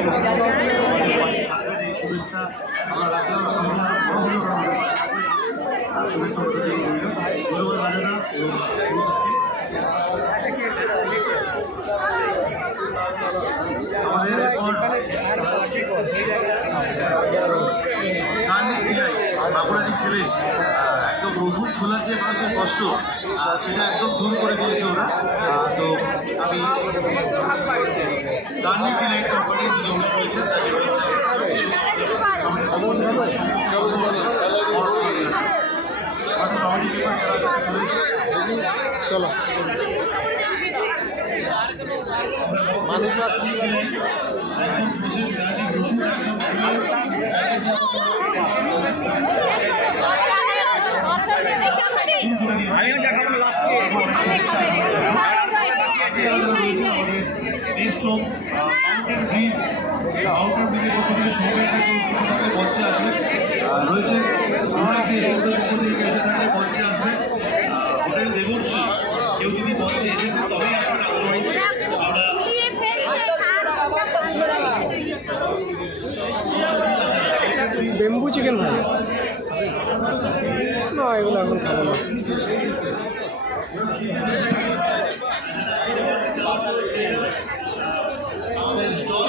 এই শুভেচ্ছা আমরা রাখলাম। শুভেচ্ছা ধন্যবাদ রাজাদা এবং আমাদের বাঁকুড়াটি ছেলে একদম রসুন ছোলা দিয়ে মানুষের কষ্ট সেটা একদম দূর করে দিয়েছে ওরা। তো আমি গান্ধী ডিলাইট কোম্পানি যিনি রয়েছেন তাকে চলো মানুষরা আউটার ব্রিজের পক্ষ থেকে সৌমের মঞ্চে আসবে রয়েছে পক্ষ থেকে এসে থাকলে মঞ্চে আসবে হোটেল দেবর্ষী কেউ যদি মঞ্চে এসেছে তবেই আসবেন, আদারওয়াইজ আমরা বেম্বু চিকেন ভাই না, এগুলো এখন খাবো না। আমাদের স্টল